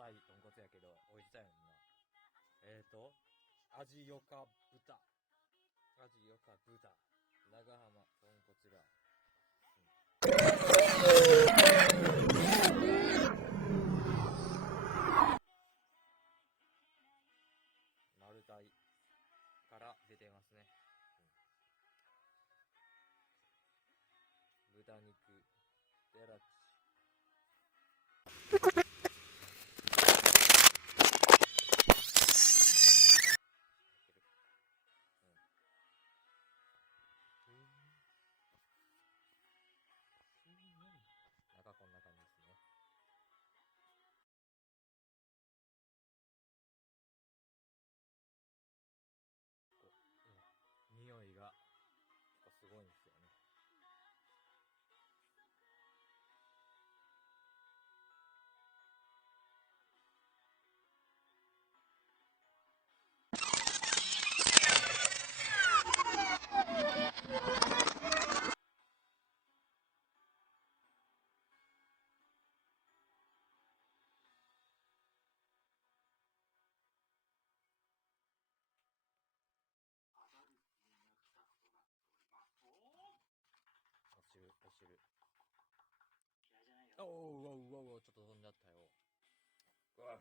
臭い豚骨やけど美味しそうやねんな。味よか豚、味よか豚、長浜豚骨ラー丸太から出てますね、豚肉ゼラチ中こんな感じですね。匂いがすごいんですよね。落ちる落ちる。おーおーおーおー、ちょっと飛んじゃったよ。うわ